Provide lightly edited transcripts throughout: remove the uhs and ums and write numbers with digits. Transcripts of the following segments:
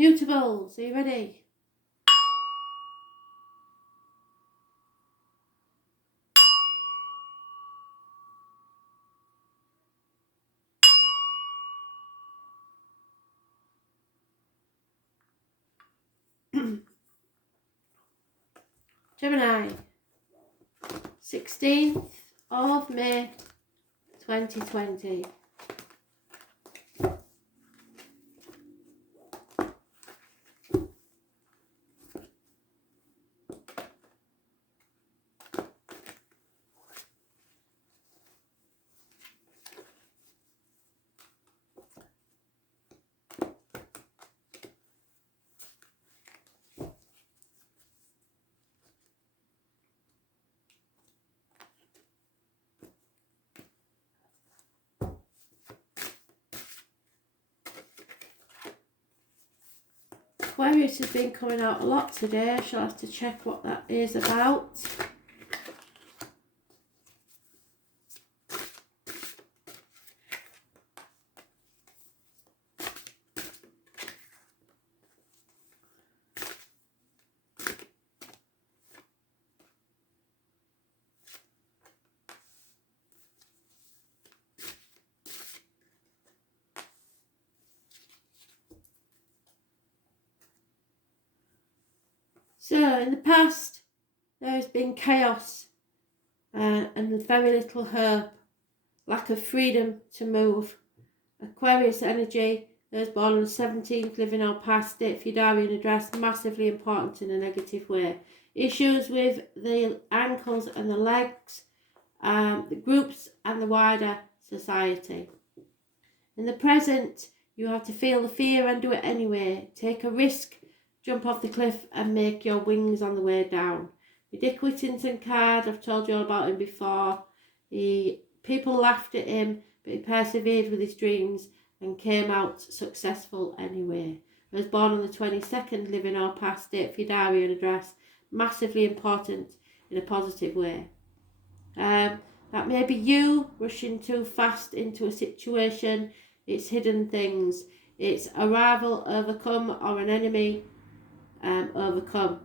Mutables, are you ready? Gemini, 16th of May 2020. Aquarius has been coming out a lot today. I shall have to check what that is about. So, in the past, there has been chaos and very little hope, lack of freedom to move. Aquarius energy, those born on the 17th, living on past date, Fudarian address, massively important in a negative way. Issues with the ankles and the legs, the groups and the wider society. In the present, you have to feel the fear and do it anyway. Take a risk. Jump off the cliff and make your wings on the way down. The Dick Whittington card, I've told you all about him before. People laughed at him, but he persevered with his dreams and came out successful anyway. He was born on the 22nd, living or past date, Fudarian address, massively important in a positive way. That may be you rushing too fast into a situation. It's hidden things. It's a rival overcome or an enemy overcome,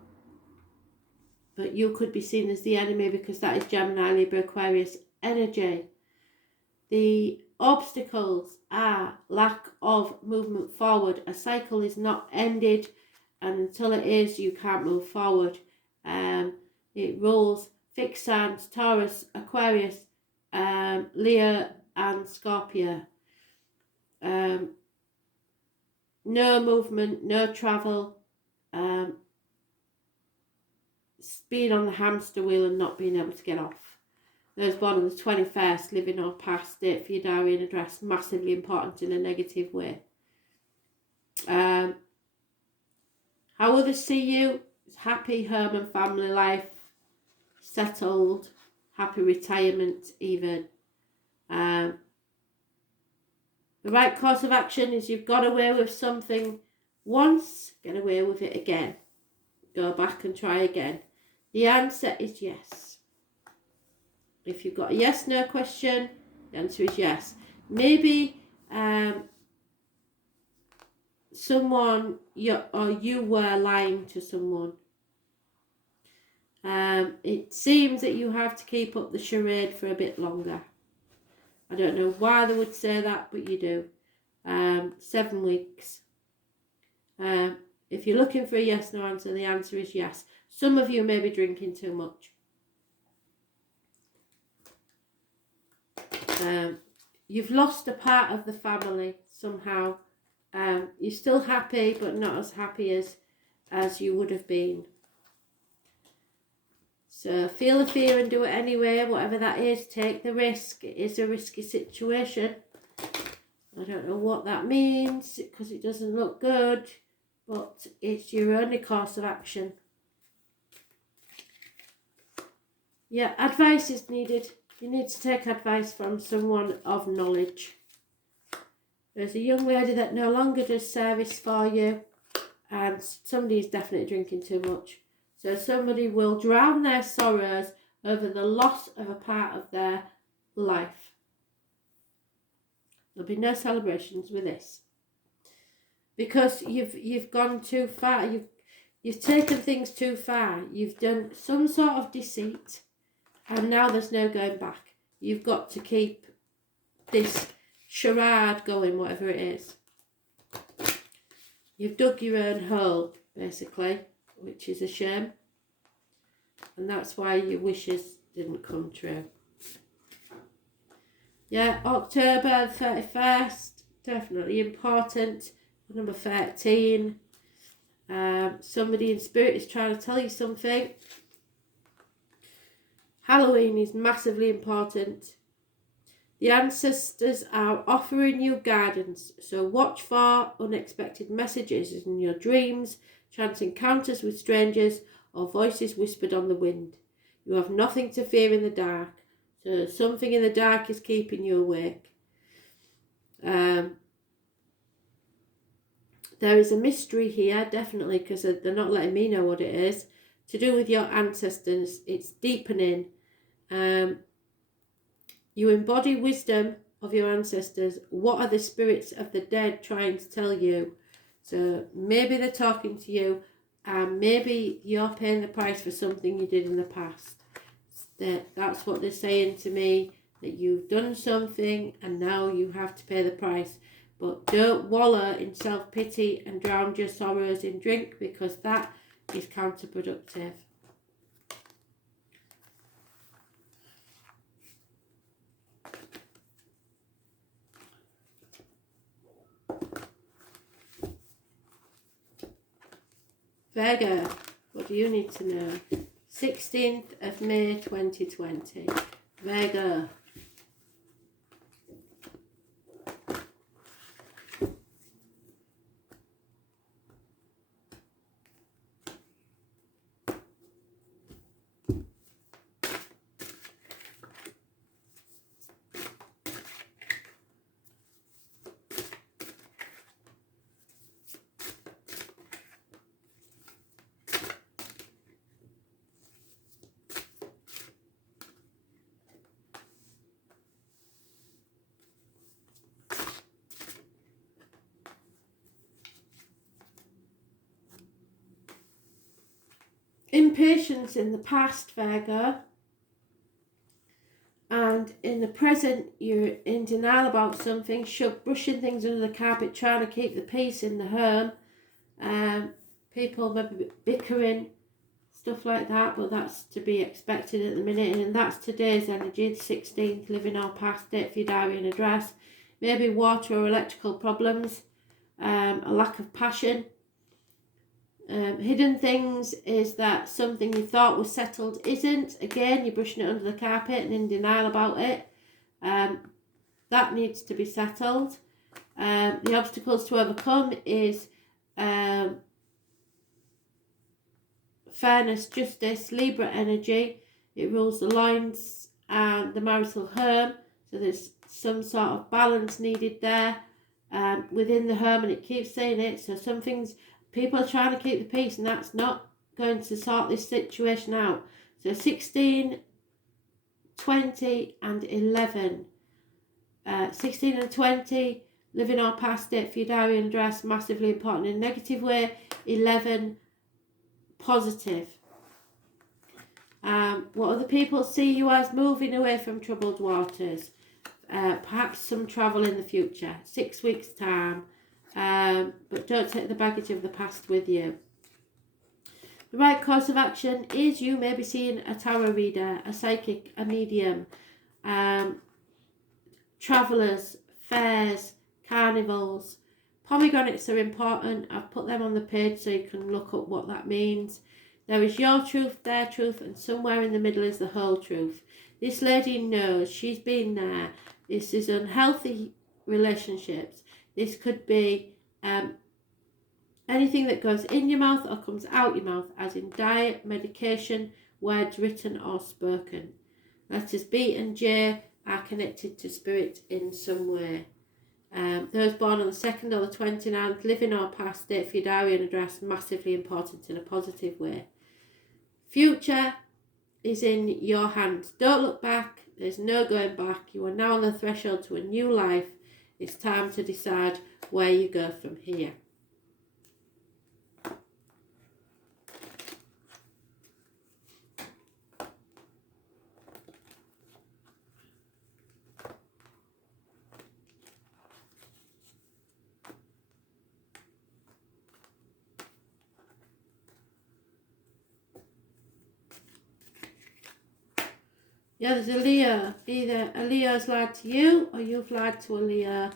but you could be seen as the enemy because that is Gemini, Libra, Aquarius energy. The obstacles are lack of movement forward. A cycle is not ended, and until it is, you can't move forward. It rules fixed signs: Taurus, Aquarius, Leo and Scorpio. No movement, no travel, being on the hamster wheel and not being able to get off. Those born on the 21st, living or past date, Fudarian address, massively important in a negative way. How others see you is happy home and family life, settled, happy retirement even. The right course of action is you've got away with something once, get away with it again. Go back and try again. The answer is yes. If you've got a yes-no question, the answer is yes. Maybe someone, you were lying to someone. It seems that you have to keep up the charade for a bit longer. I don't know why they would say that, but you do. 7 weeks. If you're looking for a yes/no answer, the answer is yes. Some of you may be drinking too much. You've lost a part of the family somehow. You're still happy, but not as happy as you would have been. So feel the fear and do it anyway, whatever that is. Take the risk. It is a risky situation. I don't know what that means because it doesn't look good, but it's your only course of action. Yeah, advice is needed. You need to take advice from someone of knowledge. There's a young lady that no longer does service for you, and somebody is definitely drinking too much. So somebody will drown their sorrows over the loss of a part of their life. There'll be no celebrations with this. because you've gone too far. You've taken things too far. You've done some sort of deceit, and now there's no going back. You've got to keep this charade going, whatever it is. You've dug your own hole, basically, which is a shame. And that's why your wishes didn't come true. Yeah, October 31st, definitely important. Number 13. Somebody in spirit is trying to tell you something. Halloween is massively important. The ancestors are offering you guidance, so watch for unexpected messages in your dreams, chance encounters with strangers, or voices whispered on the wind. You have nothing to fear in the dark, so something in the dark is keeping you awake. There is a mystery here, definitely, because they're not letting me know what it is. To do with your ancestors, it's deepening. You embody wisdom of your ancestors. What are the spirits of the dead trying to tell you? So maybe they're talking to you, and maybe you're paying the price for something you did in the past. That's what they're saying to me, that you've done something and now you have to pay the price. But don't wallow in self-pity and drown your sorrows in drink, because that is counterproductive. Virgo, what do you need to know? 16th of May 2020. Virgo. Impatience in the past, Virgo, and in the present you're in denial about something, brushing things under the carpet, trying to keep the peace in the home. People maybe bickering, stuff like that, but that's to be expected at the minute. And that's today's energy, the 16th, living or past, date for your diary and address. Maybe water or electrical problems, a lack of passion. Hidden things is that something you thought was settled isn't. Again, you're brushing it under the carpet and in denial about it. That needs to be settled. The obstacles to overcome is fairness, justice, Libra energy. It rules the lines and the marital home. So there's some sort of balance needed there within the home, and it keeps saying it. So some things, people are trying to keep the peace, and that's not going to sort this situation out. So 16, 20 and 11. 16 and 20, living or past it for your diary and address, massively important in a negative way. 11, positive. What other people see you as? Moving away from troubled waters. Perhaps some travel in the future. 6 weeks' time. But don't take the baggage of the past with you. The right course of action is you may be seeing a tarot reader, a psychic, a medium, travellers, fairs, carnivals. Pomegranates are important. I've put them on the page so you can look up what that means. There is your truth, their truth, and somewhere in the middle is the whole truth. This lady knows, she's been there. This is unhealthy relationships. This could be anything that goes in your mouth or comes out your mouth, as in diet, medication, words written or spoken. Letters B and J are connected to spirit in some way. Those born on the 2nd or the 29th, living or past, date for your diary and address, massively important in a positive way. Future is in your hands. Don't look back. There's no going back. You are now on the threshold to a new life. It's time to decide where you go from here. Yeah, there's a Leo. Either a Leo's lied to you or you've lied to a Leo.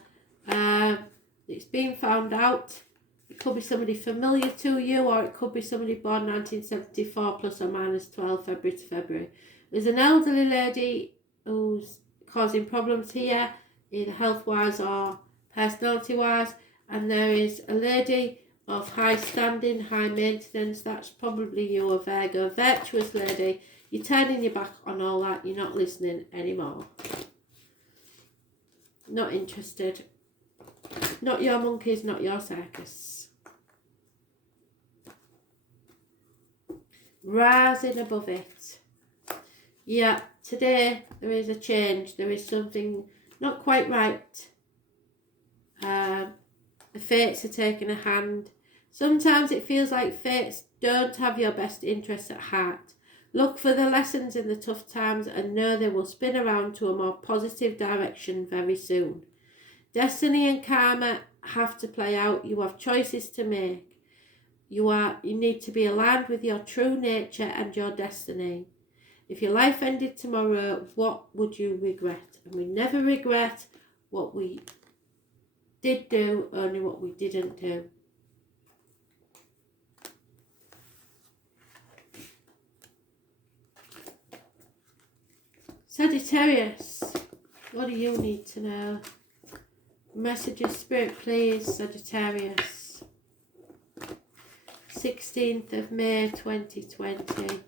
It's been found out. It could be somebody familiar to you, or it could be somebody born 1974 plus or minus 12 February to February. There's an elderly lady who's causing problems here, either health-wise or personality-wise, and there is a lady of high standing, high maintenance. That's probably you, a Virgo, virtuous lady. You're turning your back on all that. You're not listening anymore. Not interested. Not your monkeys, not your circus. Rising above it. Yeah, today there is a change. There is something not quite right. The fates are taking a hand. Sometimes it feels like fates don't have your best interests at heart. Look for the lessons in the tough times and know they will spin around to a more positive direction very soon. Destiny and karma have to play out. You have choices to make. You need to be aligned with your true nature and your destiny. If your life ended tomorrow, what would you regret? And we never regret what we did do, only what we didn't do. Sagittarius, what do you need to know? Messages, Spirit, please, Sagittarius. 16th of May 2020.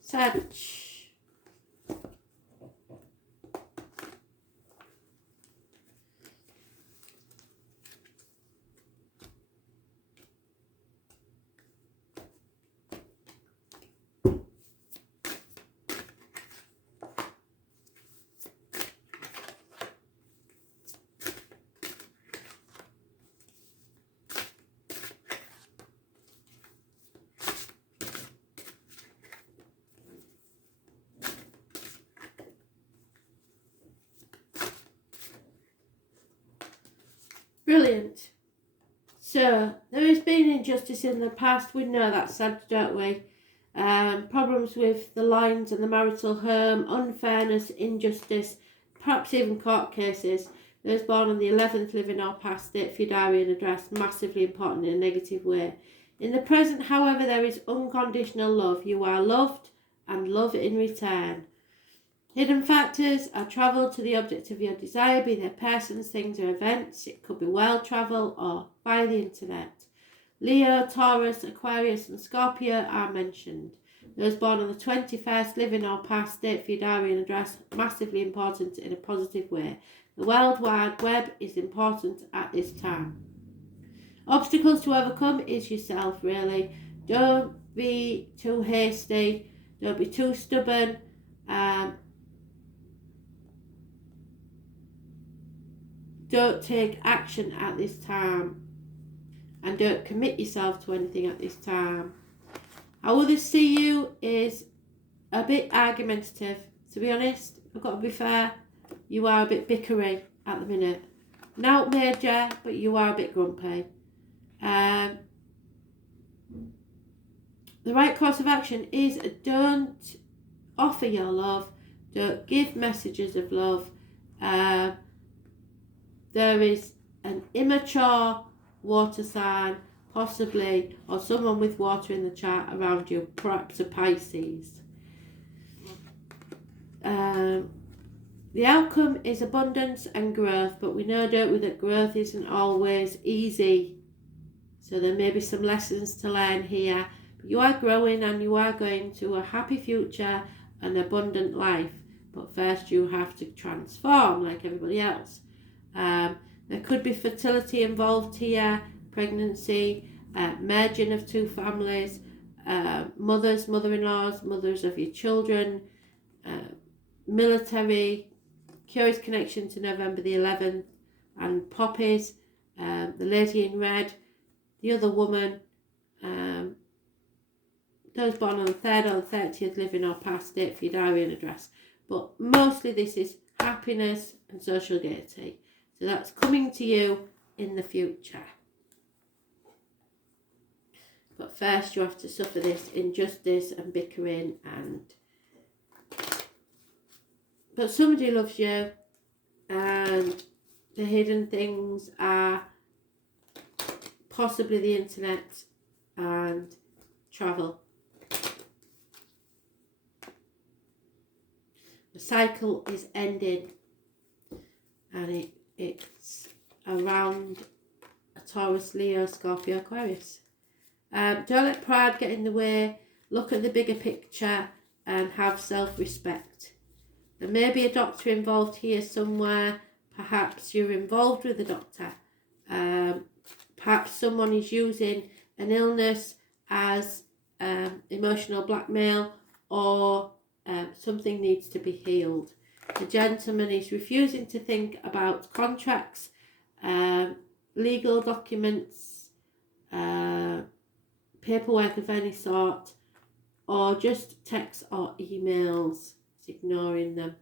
Sag. Brilliant. So, there has been injustice in the past. We know that, Sag, don't we? Problems with the lines and the marital home, unfairness, injustice, perhaps even court cases. Those born on the 11th, living or past, date for your diary and address, massively important in a negative way. In the present, however, there is unconditional love. You are loved and love in return. Hidden factors are travel to the object of your desire, be they persons, things or events. It could be world travel or via the internet. Leo, Taurus, Aquarius and Scorpio are mentioned. Those born on the 21st, living or past, date for your diary and address, massively important in a positive way. The World Wide Web is important at this time. Obstacles to overcome is yourself, really. Don't be too hasty. Don't be too stubborn. Don't take action at this time. And don't commit yourself to anything at this time. How others see you is a bit argumentative. To be honest, I've got to be fair, you are a bit bickery at the minute. Not major, but you are a bit grumpy. The right course of action is don't offer your love. Don't give messages of love. There is an immature water sign, possibly, or someone with water in the chart around you, perhaps a Pisces. The outcome is abundance and growth, but we know, don't we, that growth isn't always easy. So there may be some lessons to learn here. But you are growing and you are going to a happy future, an abundant life. But first you have to transform like everybody else. There could be fertility involved here, pregnancy, merging of two families, mothers, mother-in-laws, mothers of your children, military, curious connection to November the 11th, and poppies, the lady in red, the other woman, those born on the 3rd or the 30th, living or past, date for your diary and address. But mostly this is happiness and social gaiety. So that's coming to you in the future. But first you have to suffer this injustice and bickering and but somebody loves you, and the hidden things are possibly the internet and travel. The cycle is ending, and it's around a Taurus, Leo, Scorpio, Aquarius. Don't let pride get in the way. Look at the bigger picture and have self-respect. There may be a doctor involved here somewhere. Perhaps you're involved with a doctor. Perhaps someone is using an illness as emotional blackmail, or something needs to be healed. The gentleman is refusing to think about contracts, legal documents, paperwork of any sort, or just texts or emails. He's ignoring them.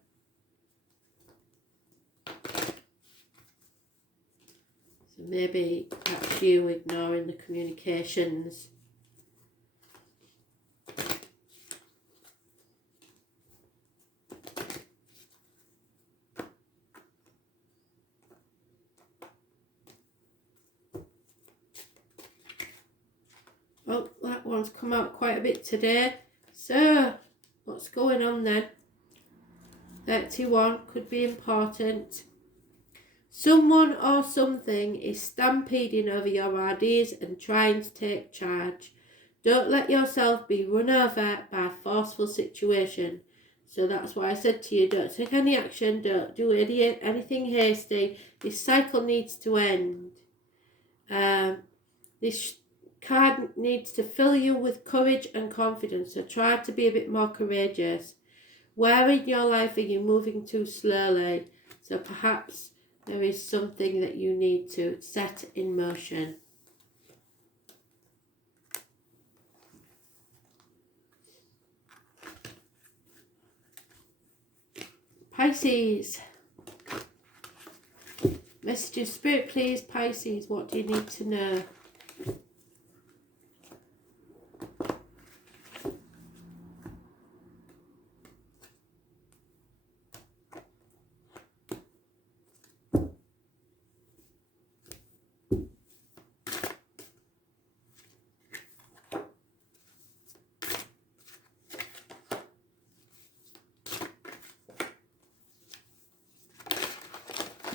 So maybe that's you ignoring the communications. Oh, that one's come out quite a bit today. So, what's going on then? 31 could be important. Someone or something is stampeding over your ideas and trying to take charge. Don't let yourself be run over by a forceful situation. So that's why I said to you, don't take any action, don't do anything hasty. This cycle needs to end. This card needs to fill you with courage and confidence, so try to be a bit more courageous. Where in your life are you moving too slowly? So perhaps there is something that you need to set in motion. Pisces. Message of Spirit, please, Pisces. What do you need to know?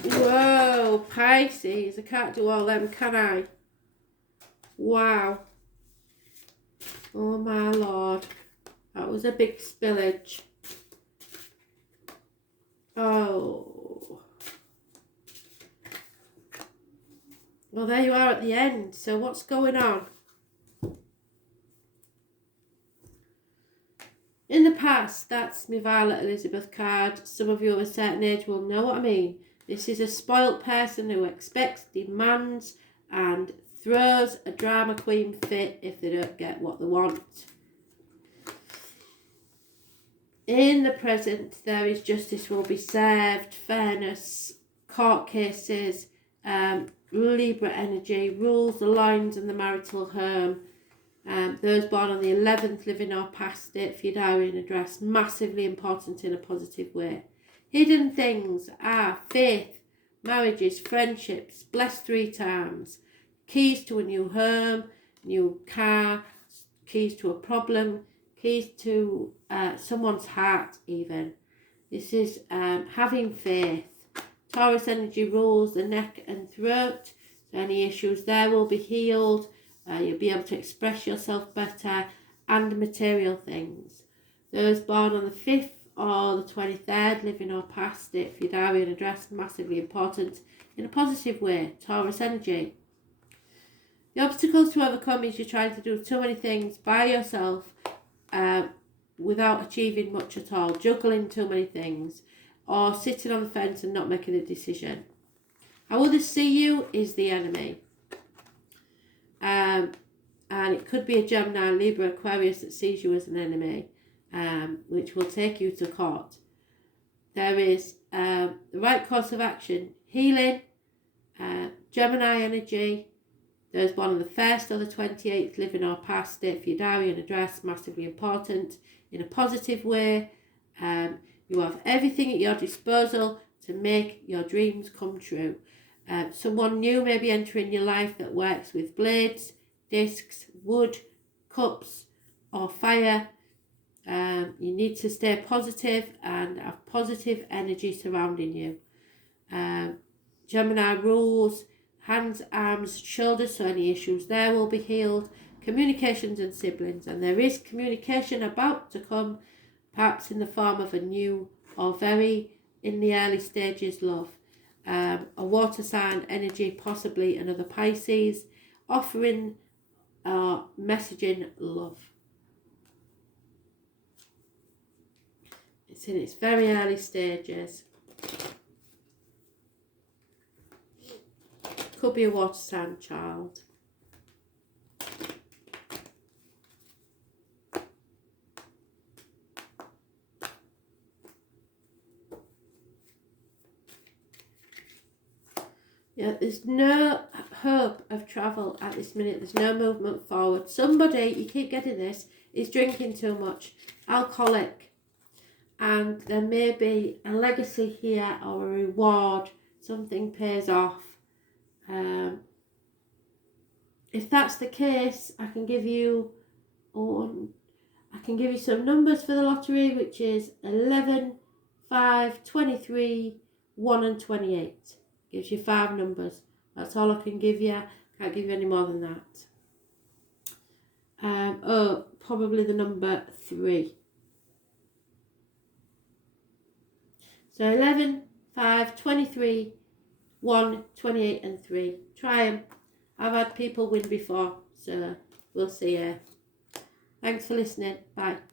Whoa, Pisces. I can't do all them, can I? Wow. Oh my lord. That was a big spillage. Oh. Well, there you are at the end. So what's going on? In the past, that's my Violet Elizabeth card. Some of you of a certain age will know what I mean. This is a spoilt person who expects, demands, and throws a drama queen fit if they don't get what they want. In the present, there is justice will be served, fairness, court cases, Libra energy, rules, the lines and the marital home. Those born on the 11th, living or past it, for your diary and address, massively important in a positive way. Hidden things are faith, marriages, friendships, blessed 3 times, keys to a new home, new car, keys to a problem, keys to someone's heart even. This is having faith. Taurus energy rules the neck and throat, so any issues there will be healed. You'll be able to express yourself better, and material things. Those born on the 5th or the 23rd, living or past it, for your diary and address, massively important in a positive way. Taurus energy. The obstacles to overcome is you're trying to do too many things by yourself without achieving much at all, juggling too many things, or sitting on the fence and not making a decision. How others see you is the enemy. And it could be a Gemini, Libra, Aquarius that sees you as an enemy, which will take you to court. There is the right course of action, healing, Gemini energy. Those born on the 1st or the 28th, living or past it, for your diary and address, massively important in a positive way. You have everything at your disposal to make your dreams come true. Someone new may be entering your life that works with blades, discs, wood, cups, or fire. You need to stay positive and have positive energy surrounding you. Gemini rules hands, arms, shoulders, so any issues there will be healed. Communications and siblings, and there is communication about to come, perhaps in the form of a new or very in the early stages love. A water sign energy, possibly another Pisces, offering messaging love. It's in its very early stages. Could be a water sign child. Yeah, there's no hope of travel at this minute. There's no movement forward. Somebody, you keep getting this, is drinking too much, alcoholic, and there may be a legacy here or a reward. Something pays off. If that's the case, I can give you some numbers for the lottery, which is 11, 5, 23, 1 and 28. Gives you 5 numbers. That's all I can give you. Can't give you any more than that. Probably the number 3. So 11, 5, 23, 1, 28 and 3. Try them. I've had people win before, so we'll see you. Thanks for listening. Bye.